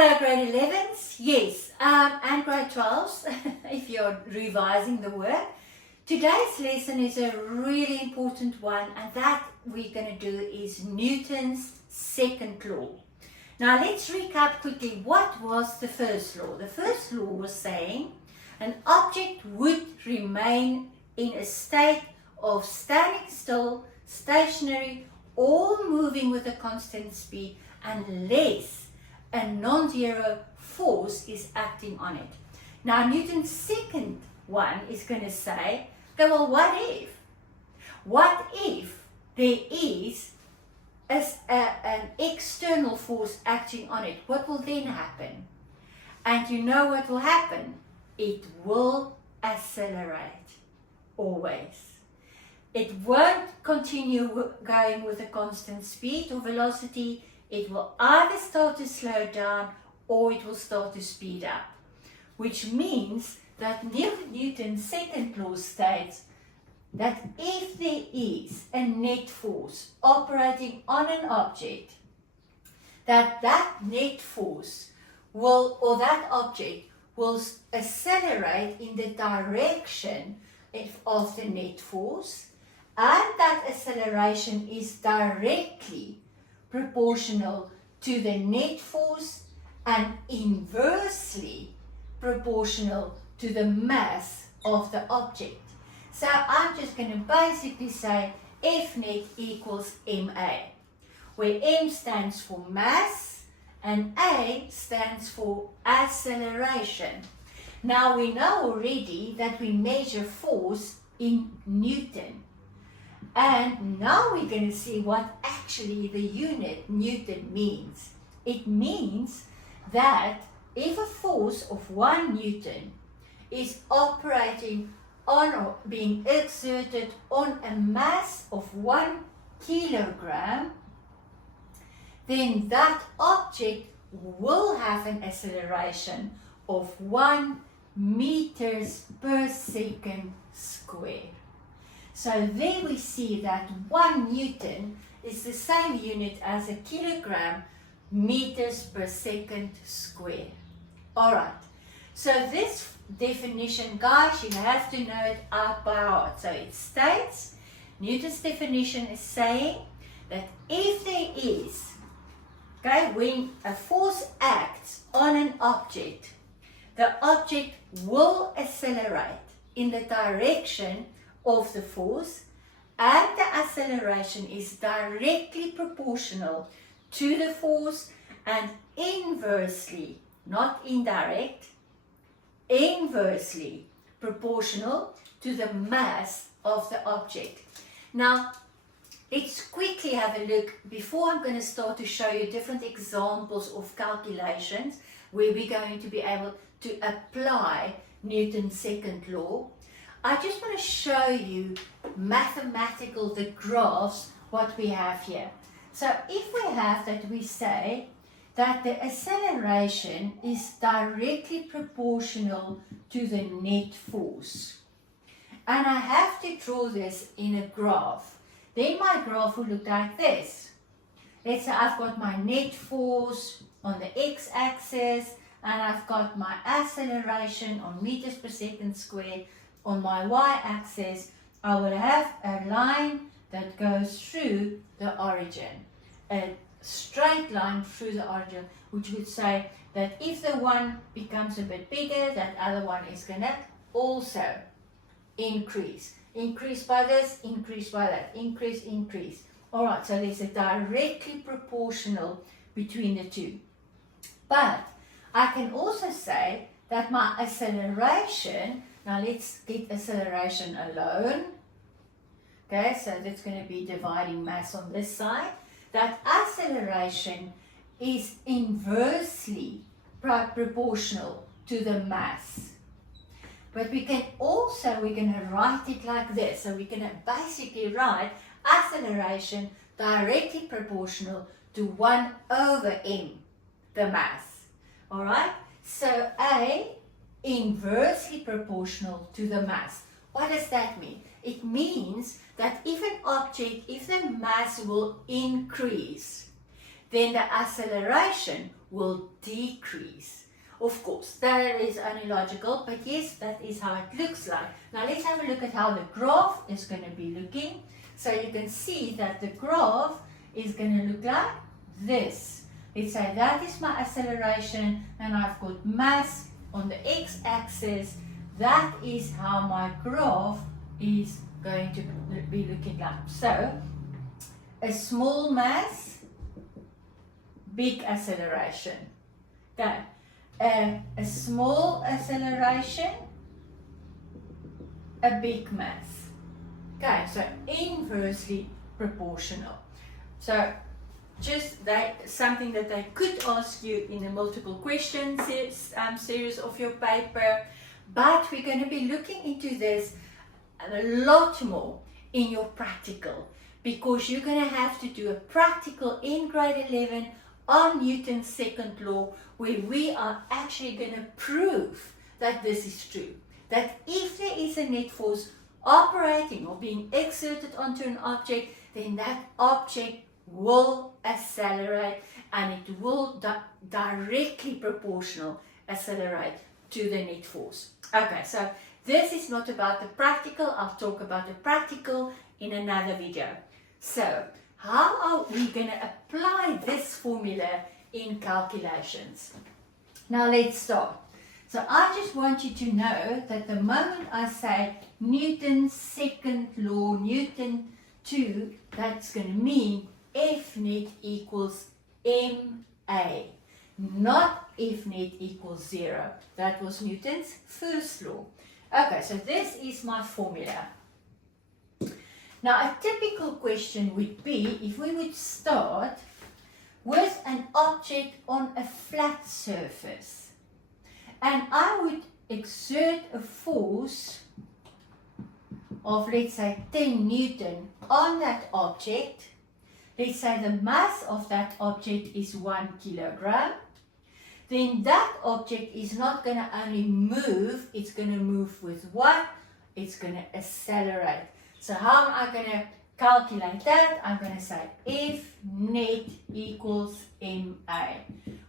Hello grade 11s, yes, and grade 12s if you're revising the work. Today's lesson is a really important one, and that we're going to do is Newton's second law. Now let's recap quickly. What was the first law? The first law was saying an object would remain in a state of standing still, stationary, or moving with a constant speed unless a non-zero force is acting on it. Now Newton's second one is going to say, okay, well, what if? What if there is an external force acting on it? What will then happen? And you know what will happen? It will accelerate, always. It won't continue going with a constant speed or velocity. It will either start to slow down or it will start to speed up, which means that Newton's second law states that if there is a net force operating on an object, that net force will, or that object will accelerate in the direction of the net force, and that acceleration is directly proportional to the net force and inversely proportional to the mass of the object. So I'm just going to basically say F net equals ma, where m stands for mass and a stands for acceleration. Now we know already that we measure force in Newton. And now we're going to see what actually the unit Newton means. It means that if a force of 1 Newton is operating on or being exerted on a mass of 1 kilogram, then that object will have an acceleration of 1 meters per second square. So there we see that 1 Newton is the same unit as a kilogram meters per second square. Alright, so this definition, guys, you have to know it out by heart. So it states, Newton's definition is saying that if there is, okay, when a force acts on an object, the object will accelerate in the direction of the force, and the acceleration is directly proportional to the force and inversely, not indirect, inversely proportional to the mass of the object. Now, let's quickly have a look before I'm going to start to show you different examples of calculations where we're going to be able to apply Newton's second law. I just want to show you mathematical, the graphs, what we have here. So if we have that, we say that the acceleration is directly proportional to the net force. And I have to draw this in a graph. Then my graph will look like this. Let's say I've got my net force on the x-axis, and I've got my acceleration on meters per second square. On my y-axis, I will have a line that goes through the origin, a straight line through the origin, which would say that if the one becomes a bit bigger, that other one is going to also increase. Increase by this, increase by that, increase, increase. Alright, so there's a directly proportional between the two. But I can also say that my acceleration, now let's get acceleration alone. Okay, so that's going to be dividing mass on this side. That acceleration is inversely proportional to the mass. But we can also, we're going to write it like this. So we're going to basically write acceleration directly proportional to 1 over m, the mass. Alright, so A inversely proportional to the mass. What does that mean? It means that if an object, if the mass will increase, then the acceleration will decrease. Of course, that is only logical, but yes, that is how it looks like. Now let's have a look at how the graph is going to be looking. So you can see that the graph is going to look like this. Let's say that is my acceleration, and I've got mass on the x-axis. That is how my graph is going to be looking like. So a small mass, big acceleration. Okay. A small acceleration, a big mass. Okay, so inversely proportional. So just something that they could ask you in a multiple question series of your paper, but we're going to be looking into this a lot more in your practical, because you're going to have to do a practical in grade 11 on Newton's second law, where we are actually going to prove that this is true. That if there is a net force operating or being exerted onto an object, then that object will accelerate, and it will directly proportional accelerate to the net force. Okay, so this is not about the practical. I'll talk about the practical in another video. So how are we going to apply this formula in calculations? Now let's start. So I just want you to know that the moment I say Newton's second law, Newton 2, that's going to mean F net equals ma, not F net equals 0. That was Newton's first law. Okay, so this is my formula. Now a typical question would be if we would start with an object on a flat surface, and I would exert a force of, let's say, 10 Newton on that object. Let's say the mass of that object is 1 kilogram. Then that object is not going to only move, it's going to move with what? It's going to accelerate. So how am I going to calculate that? I'm going to say F net equals ma.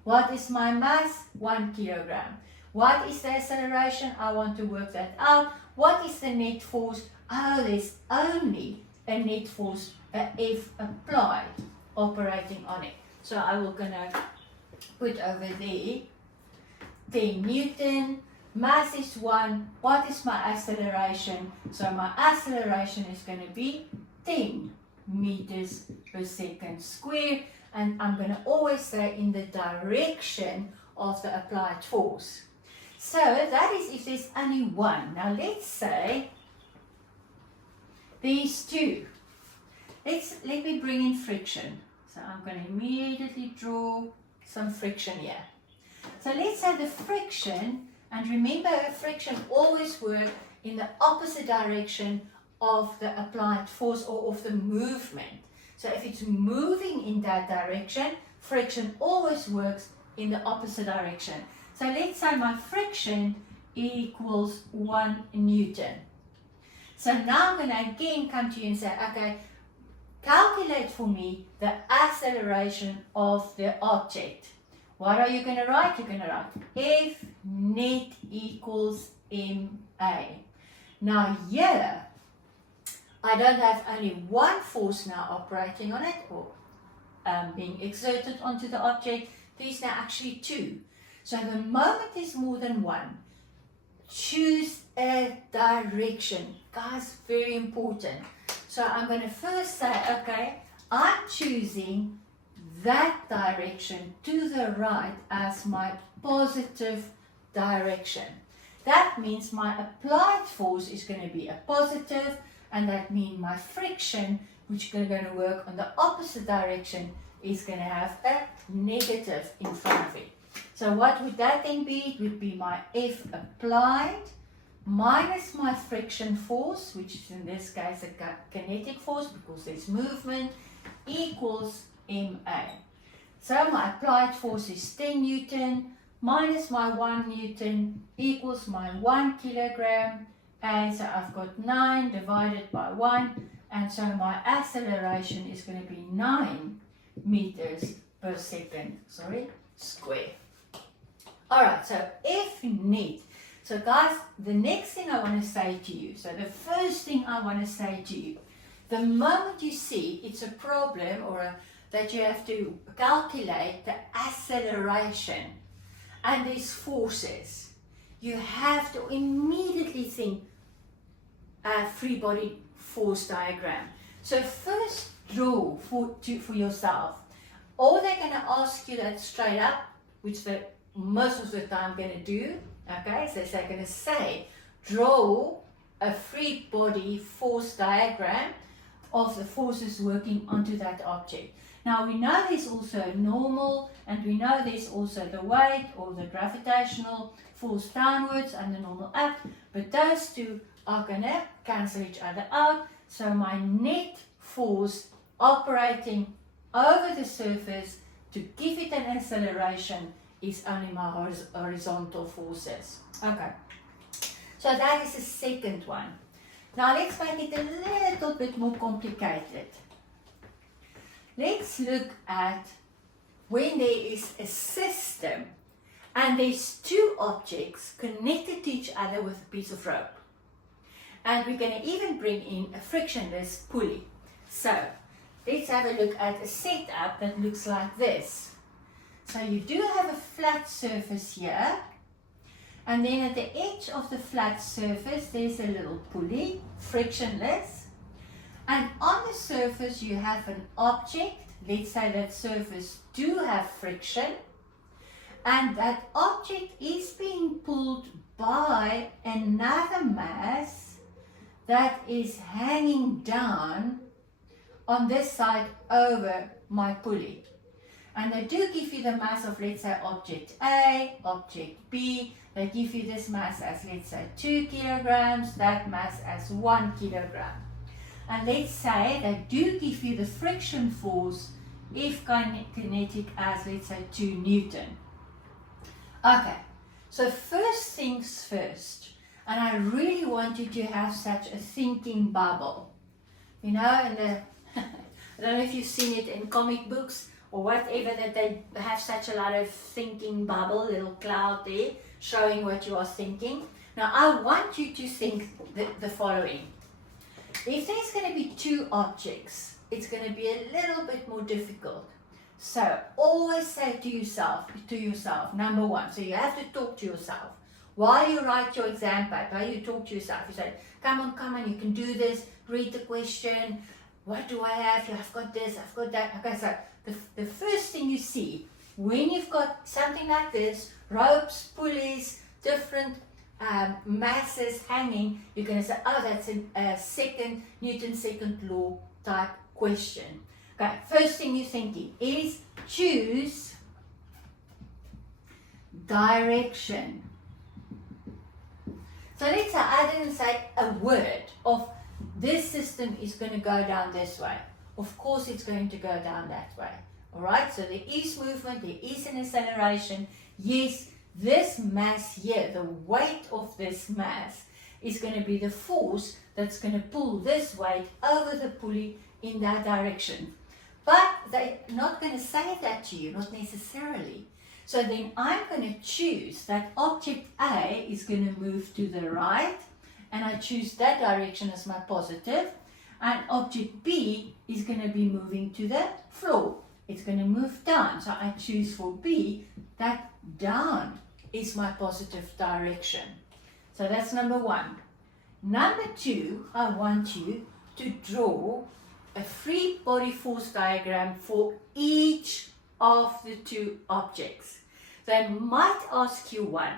What is my mass? 1 kilogram. What is the acceleration? I want to work that out. What is the net force? Oh, there's only a net force, a F applied, operating on it. So I will gonna put over there 10 Newton. Mass is 1. What is my acceleration? So my acceleration is going to be 10 meters per second squared. And I'm going to always say in the direction of the applied force. So that is if there's only one. Now let's say these two. Let me bring in friction. So I'm going to immediately draw some friction here. So let's say the friction, and remember friction always works in the opposite direction of the applied force or of the movement. So if it's moving in that direction, friction always works in the opposite direction. So let's say my friction equals 1 Newton. So now I'm going to again come to you and say, okay, calculate for me the acceleration of the object. What are you going to write? You're going to write F net equals ma. Now here, I don't have only one force now operating on it or being exerted onto the object. There's now actually two. So the moment there's more than one, choose a direction. Guys, very important. So I'm going to first say, okay, I'm choosing that direction to the right as my positive direction. That means my applied force is going to be a positive, and that means my friction, which is going to work on the opposite direction, is going to have a negative in front of it. So what would that then be? It would be my F applied minus my friction force, which is in this case a kinetic force because there's movement, equals ma. So my applied force is 10 Newton minus my 1 Newton equals my 1 kilogram. And so I've got 9 divided by 1. And so my acceleration is going to be 9 meters per second, square. Alright, so F net. So guys, the next thing I want to say to you, so the first thing I want to say to you, the moment you see it's a problem that you have to calculate the acceleration and these forces, you have to immediately think a free body force diagram. So first draw for yourself. Or they're going to ask you that straight up, which they're most of the time going to do. Okay, so they're going to say, draw a free body force diagram of the forces working onto that object. Now we know there's also normal, and we know there's also the weight or the gravitational force downwards and the normal up, but those two are going to cancel each other out. So my net force operating over the surface to give it an acceleration is only my horizontal forces. Okay, so that is the second one. Now let's make it a little bit more complicated. Let's look at when there is a system and there's two objects connected to each other with a piece of rope. And we're going to even bring in a frictionless pulley. So let's have a look at a setup that looks like this. So you do have a flat surface here, and then at the edge of the flat surface there's a little pulley, frictionless, and on the surface you have an object. Let's say that surface do have friction, and that object is being pulled by another mass that is hanging down on this side over my pulley. And they do give you the mass of, let's say, object A, object B. They give you this mass as, let's say, 2 kilograms, that mass as 1 kilogram. And let's say they do give you the friction force, if kinetic, as, let's say, 2 Newton. Okay, so first things first. And I really want you to have such a thinking bubble. You know, and I don't know if you've seen it in comic books or whatever, that they have such a lot of thinking bubble, little cloud there, showing what you are thinking. Now, I want you to think the following. If there's going to be two objects, it's going to be a little bit more difficult. So, always say to yourself, number one, so you have to talk to yourself. While you write your exam paper, you talk to yourself. You say, come on, you can do this. Read the question. What do I have? I've got this, I've got that. Okay, so the first thing you see, when you've got something like this, ropes, pulleys, different masses hanging, you're going to say, oh, that's a Newton's second law type question. Okay, first thing you're thinking is choose direction. So let's say I didn't say a word of this system is going to go down this way. Of course it's going to go down that way. Alright, so there is movement, there is an acceleration. Yes, this mass here, the weight of this mass is going to be the force that's going to pull this weight over the pulley in that direction. But they're not going to say that to you, not necessarily. So then I'm going to choose that object A is going to move to the right, and I choose that direction as my positive, and object B is going to be moving to the floor. It's going to move down, so I choose for B, that down is my positive direction. So that's number one. Number two, I want you to draw a free body force diagram for each of the two objects. They might ask you one,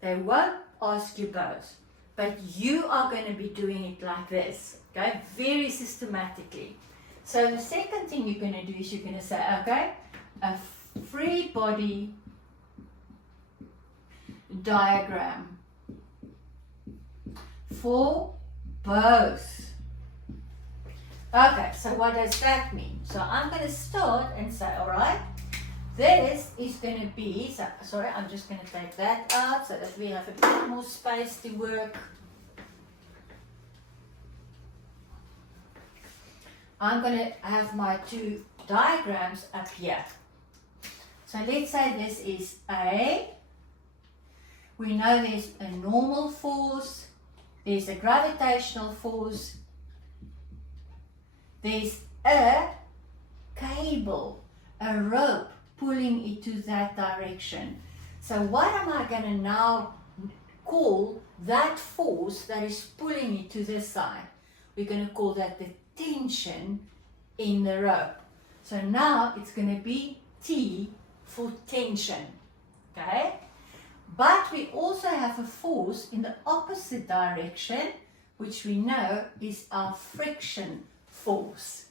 they won't ask you both, but you are going to be doing it like this, okay, very systematically. So the second thing you're going to do is you're going to say, okay, a free body diagram for both. Okay, so what does that mean? So I'm going to start and say, all right, this is going to be, so, sorry, I'm just going to take that out so that we have a bit more space to work. I'm going to have my two diagrams up here. So let's say this is A. We know there's a normal force, there's a gravitational force, there's a cable, a rope pulling it to that direction. So what am I going to now call that force that is pulling it to this side? We're going to call that the tension in the rope. So now it's going to be T for tension, okay? But we also have a force in the opposite direction, which we know is our friction force.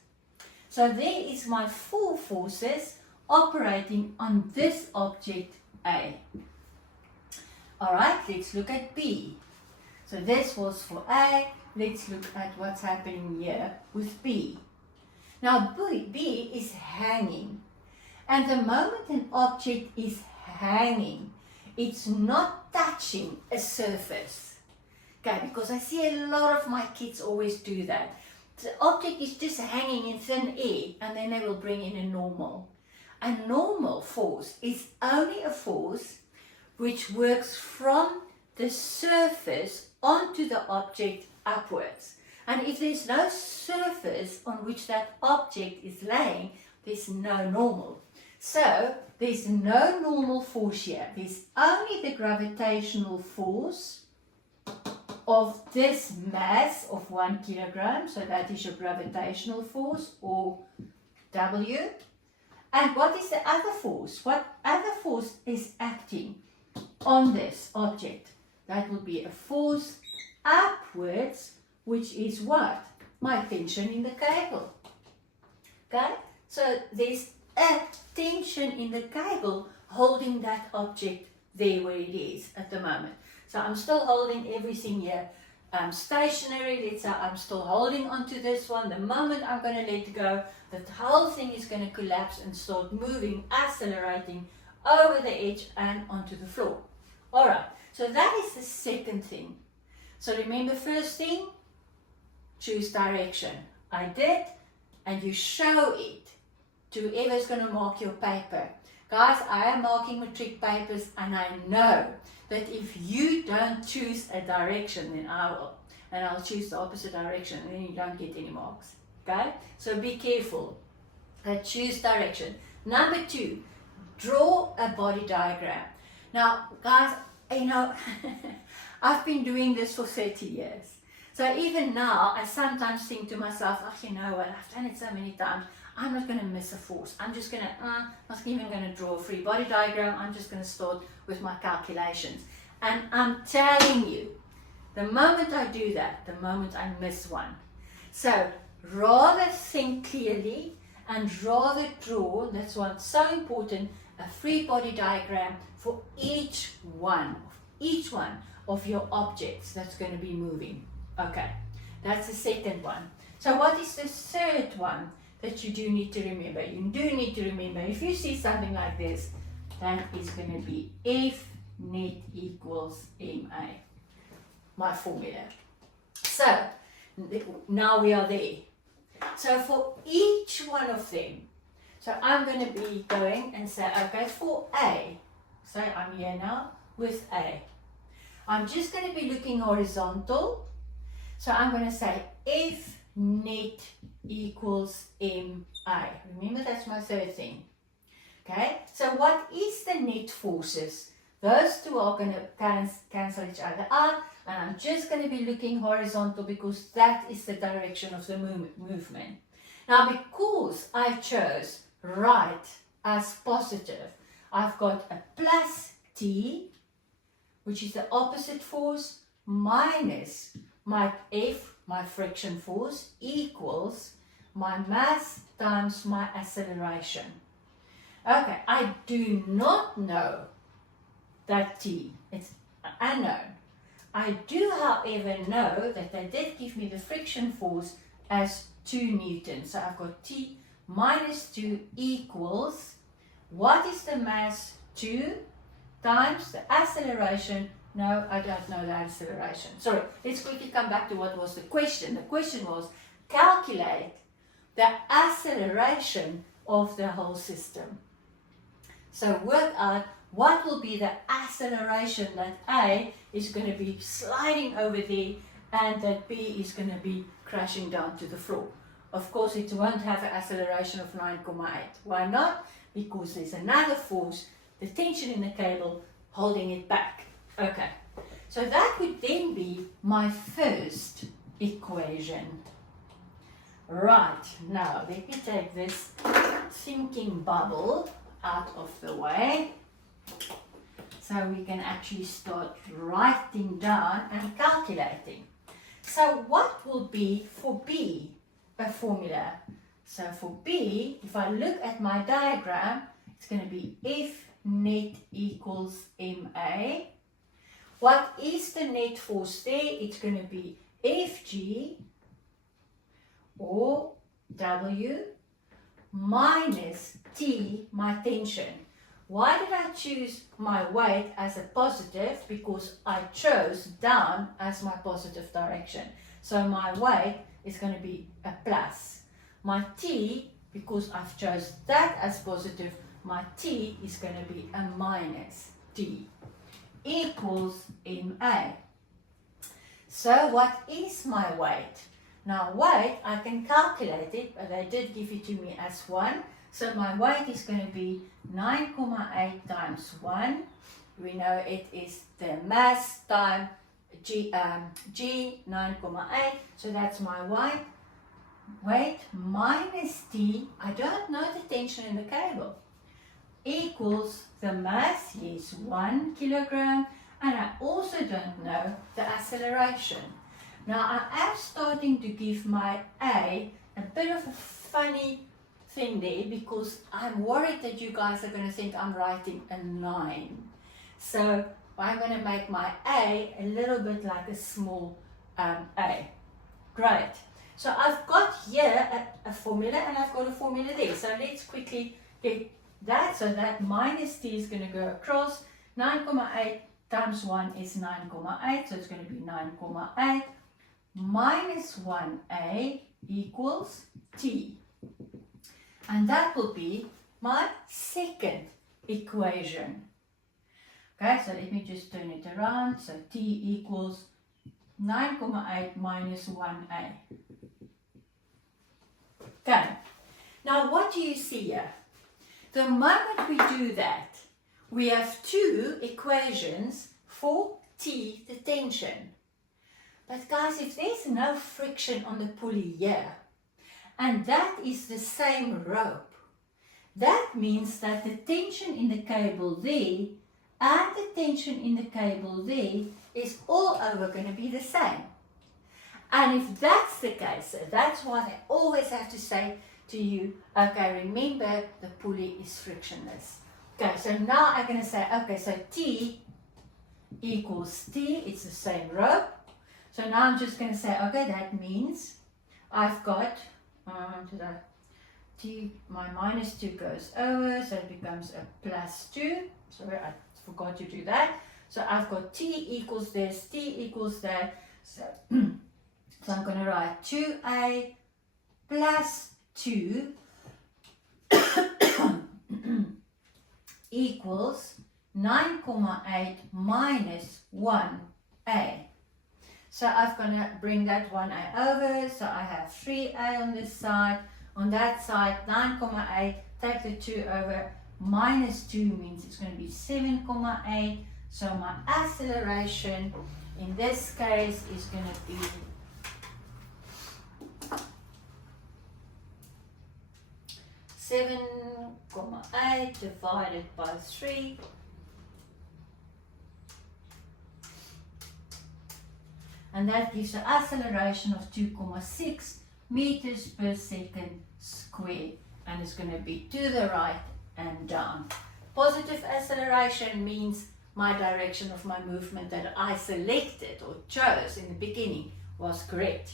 So there is my 4 forces operating on this object A. Alright, let's look at B. So this was for A. Let's look at what's happening here with B. Now B is hanging. And the moment an object is hanging, it's not touching a surface. Okay, because I see a lot of my kids always do that. The object is just hanging in thin air and then they will bring in a normal. A normal force is only a force which works from the surface onto the object upwards. And if there's no surface on which that object is laying, there's no normal. So there's no normal force here. There's only the gravitational force of this mass of 1 kilogram. So that is your gravitational force, or W. And what is the other force? What other force is acting on this object? That will be a force upwards, which is what? My tension in the cable. Okay? So there's a tension in the cable holding that object there where it is at the moment. So I'm still holding everything here stationary. Let's say I'm still holding onto this one. The moment I'm going to let go, the whole thing is going to collapse and start moving, accelerating over the edge and onto the floor. Alright, so that is the second thing. So remember, first thing, choose direction. I did, and you show it to whoever's going to mark your paper. Guys, I am marking matric papers, and I know that if you don't choose a direction, then I will. And I'll choose the opposite direction, and then you don't get any marks. Okay? So be careful. Choose direction. Number 2, draw a body diagram. Now, guys, you know, I've been doing this for 30 years. So even now, I sometimes think to myself, oh, you know what, I've done it so many times, I'm not going to miss a force. I'm just going to, not even going to draw a free body diagram. I'm just going to start with my calculations. And I'm telling you, the moment I do that, the moment I miss one. So rather think clearly and rather draw, that's what's so important, a free body diagram for each one of your objects that's going to be moving. Okay, that's the second one. So what is the third one that you do need to remember? You do need to remember, if you see something like this, that is going to be F net equals MA, my formula. So now we are there. So for each one of them, so I'm going to be going and say, okay, for A, so I'm here now with A. I'm just going to be looking horizontal. So I'm going to say F net equals MA. Remember, that's my third thing. Okay, so what is the net forces? Those two are going to cancel each other out, and I'm just going to be looking horizontal because that is the direction of the movement. Now, because I chose right as positive, I've got a plus T, which is the opposite force, minus my F, my friction force, equals my mass times my acceleration. Okay, I do not know that T, it's unknown. I do, however, know that they did give me the friction force as 2 newtons. So I've got T minus 2 equals, what is the mass? 2 times the acceleration. No, I don't know the acceleration. Sorry, let's quickly come back to what was the question. The question was, calculate the acceleration of the whole system. So work out what will be the acceleration that A is going to be sliding over there and that B is going to be crashing down to the floor. Of course, it won't have an acceleration of 9,8. Why not? Because there's another force, the tension in the cable, holding it back. Okay, so that would then be my first equation. Right, now let me take this thinking bubble out of the way so we can actually start writing down and calculating. So what will be for B a formula? So for B, if I look at my diagram, it's going to be F net equals MA. What is the net force there? It's going to be Fg or W minus T, my tension. Why did I choose my weight as a positive? Because I chose down as my positive direction. So my weight is going to be a plus. My T, because I've chose that as positive, my T is going to be a minus T equals MA. So what is my weight? Now weight, I can calculate it, but they did give it to me as 1. So my weight is going to be 9,8 times 1. We know it is the mass times G 9,8. So that's my weight minus T. I don't know the tension in the cable. Equals the mass, yes, 1 kilogram. And I also don't know the acceleration. Now I am starting to give my A bit of a funny thing there because I'm worried that you guys are going to think I'm writing a 9. So I'm going to make my A little bit like a small A. Great. So I've got here a formula and I've got a formula there. So let's quickly get that. So that minus T is going to go across. 9,8 times 1 is 9,8. So it's going to be 9,8 minus 1A equals T. And that will be my second equation. Okay, so let me just turn it around. So T equals 9,8 minus 1A. Okay, now what do you see here? The moment we do that, we have two equations for T, the tension. But guys, if there's no friction on the pulley here, and that is the same rope, that means that the tension in the cable there and the tension in the cable there is all over going to be the same. And if that's the case, that's why they always have to say to you, okay, remember the pulley is frictionless. Okay, so now I'm going to say, okay, so T equals T, it's the same rope. So now I'm just going to say, okay, that means I've got, T, my minus 2 goes over, so it becomes a plus 2. Sorry, I forgot to do that. So I've got T equals this, T equals that. So, so I'm going to write 2A plus 2 equals 9,8 minus 1A. So I'm going to bring that 1A over, so I have 3A on this side. On that side, 9,8, take the 2 over, minus 2 means it's going to be 7,8. So my acceleration in this case is going to be 7,8 divided by 3. And that gives an acceleration of 2,6 meters per second squared. And it's going to be to the right and down. Positive acceleration means my direction of my movement that I selected or chose in the beginning was correct.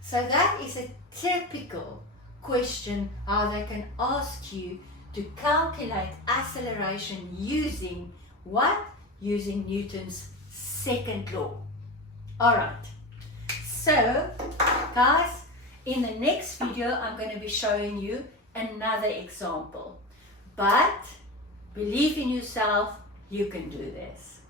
So that is a typical question how they can ask you to calculate acceleration using what? Using Newton's second law. Alright, so guys, in the next video I'm going to be showing you another example. But Believe in yourself. You can do this.